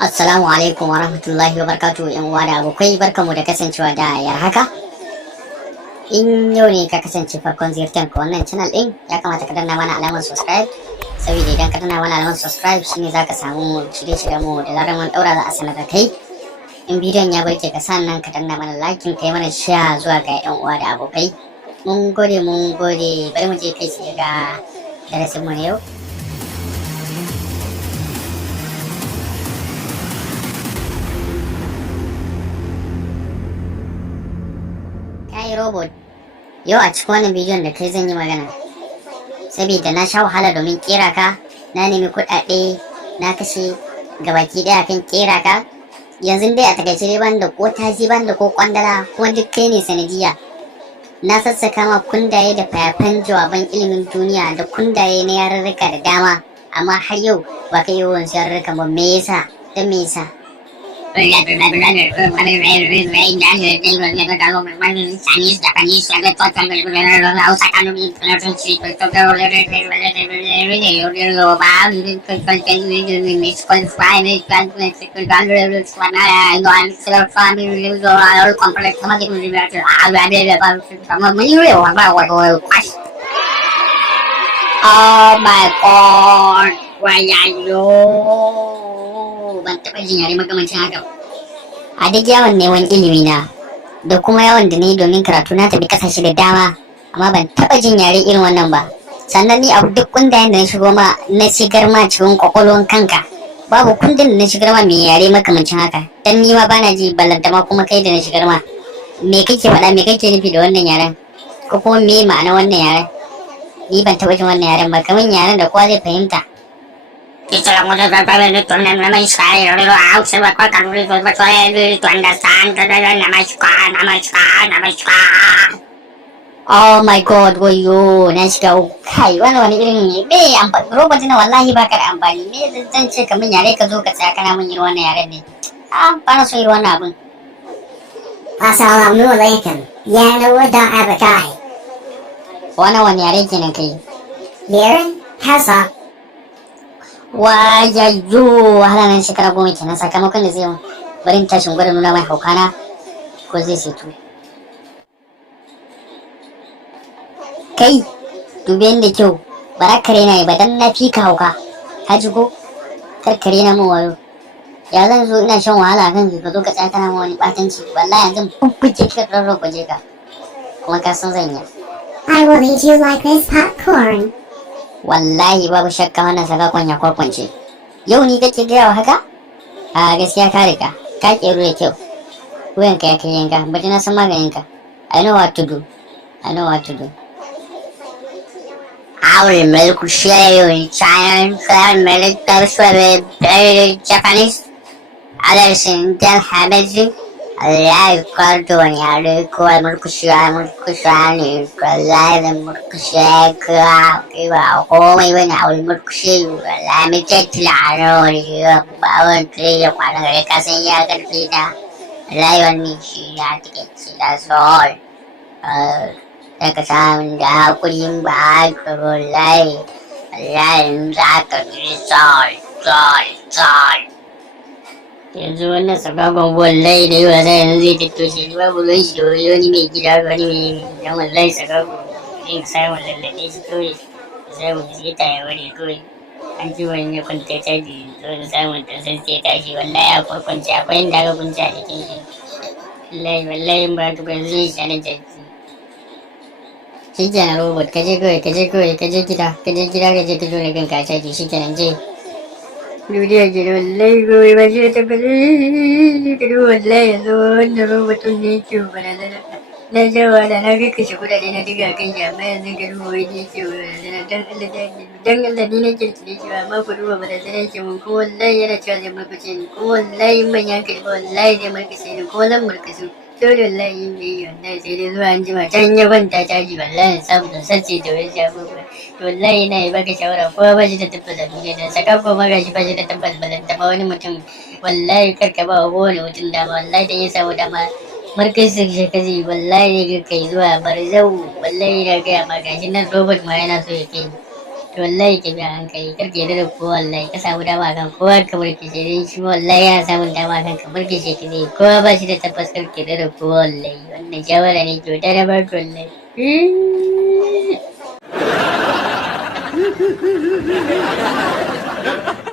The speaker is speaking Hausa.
Assalamu alaikum wa rahmatullahi wa barakatuhu yan uwa da abokai barkamu da kasancewa da yar haka. In yau ne ka kasance farkon ziyartar ka wannan channel din ya kamata ka danna mana alamar subscribe saboda idan ka danna mana alamar subscribe shine zaka samu shirye-shiryen mu da zarar mun daura za a sanar da kai. In bidiyon ya burge ka sannan ka danna mana like kai mana share zuwa ga yan uwa da abokai. Mun gode bari mu je kai sai ga darasin mu na yau. Kai robot, yau a cikin wannan bidiyon da kai zan yi magana. Saboda na sha wahala domin kera ka, na nemi kuɗaɗe, na kashe gabaki ɗaya kan kera ka. Yanzu dai a takaice dai ban da ko taji ban da ko kwandala kuma duk kai ne sanadiyya. Na sassaka ma kundaye da fayafan jawaban ilimin duniya da kundaye na yarurruka da dama, amma har yau ba ka yi yawan yarurruka ba. Me yasa? Dan me yasa? Chinese, Japanese, oh my god, why are you? Ban taɓa jin yare makamancin haka. A duk yawon neman ilimi na da kuma yawan da ni domin karatu na tafi kasashe da dama, amma ban taɓa jin yare irin wannan ba. Sannan ni abu duk kundayen da na shigo ma na shigar ma cikin kwakwalwan kanka, babu kundin da na shigar ma mai yare makamancin haka. Dan ni ma bana ji ballantama kuma kai da na shigar ma. Me kake faɗa, me kake nufi da wannan yaren? Ko kuma me ma'ana wannan yaren? Ni ban taɓa jin wannan yaren ba, kamar yaren da kowa zai fahimta. To understand, namaskar. Oh my god, wayo na shiga kai wani irin ne me amfani robot na wallahi baka da amfani. Me zan ce kamar yare ka zo ka tsaya kana mun irin wannan yaren ne. Ba na so irin wannan abin. Assalamu alaikum. Ya na wada abakai. Wani yare kenan kai? Yaren Hausa. Wayayyo wahala nan shekara 10 kenan sakamakon da zai yi barin tashin gwada nuna mai haukana ko zai setu. Kai dubiyan da kyau bara kare na yi ba dan na fi ka hauka ka ji ko kar kare na mun wayo. Ya zan zo ina shan wahala kan ka zo ka tsaya kana wani batanci wallahi yanzu fuffuke ka rarrafa ka kuma ka san zan yi. I will eat you like this popcorn. Wallahi babu shakka wannan sakakon ya kwarkwance. Yau ni kake gaya wa haka? A gaskiya ka riga ka kero da kyau. Wuyanka ya kai yanka baje na san maganinka. I know what to do. I will milk share you in China, milk Japanese, others in Indian habits. Allah called to an yard, call Murkusha, alive and Murkusha, home even I will Murkusha, limited Laro, power tree of one cousin Yagarpina, alive on me, she had to get it, that's all. Like a sound, how could you buy for life? Alive, that all. Yanzu wannan sakamakon wallahi da yawa sai yanzu zai tattoshe shi babu ruwan shi da wani mai gida wani mai dan wallahi sakamakon zai samu lallaɗe shi kawai samu sai ta yi wani kawai an ci wani ya kwanta caji don samun ta sai sai tashi wallahi akwai kwanci akwai inda aka kwanci a jikin shi wallahi ba ta kwanci zai shi na jaki. Shi kenan robot ka je gida ka je ka zo da kanka a caji shi kenan je. Duniya ke da wallahi gobe ba shi ta bari da wallahi yanzu wannan rubutun ne ke barazana na jawa da na kai kashe kudade na diga kan shi amma yanzu ga ruwa ne ke barazana dan Allah ni na kirkire shi amma ku duba barazana ke mun ko wallahi yana cewa zai murkushe ni ko wallahi ban yanka ba wallahi zai murkushe ni ko zan murkusu dole wallahi yin bai yi wallahi sai dai zuwa an jima can ya kwanta caji wallahi samu da sace da wani abubuwa wallahi na yi baka shawara kowa ba shi da tabbas a duniya da saka ko maga shi ba shi da tabbas ba zan taba wani mutum wallahi karka ba wa kowane mutum dama wallahi dan ya samu dama markai su shekazi wallahi ne kai zuwa barzau wallahi na gaya ma gashi nan robot ma yana so ya kai to wallahi ki bi a hankali kar ki da ko wallahi ka samu dama kan kowa ka burkice dan shi wallahi yana samun dama kan ka burkice ki zai kowa ba shi da tabbas kar ki da ko wallahi wannan shawara ne to da bar wallahi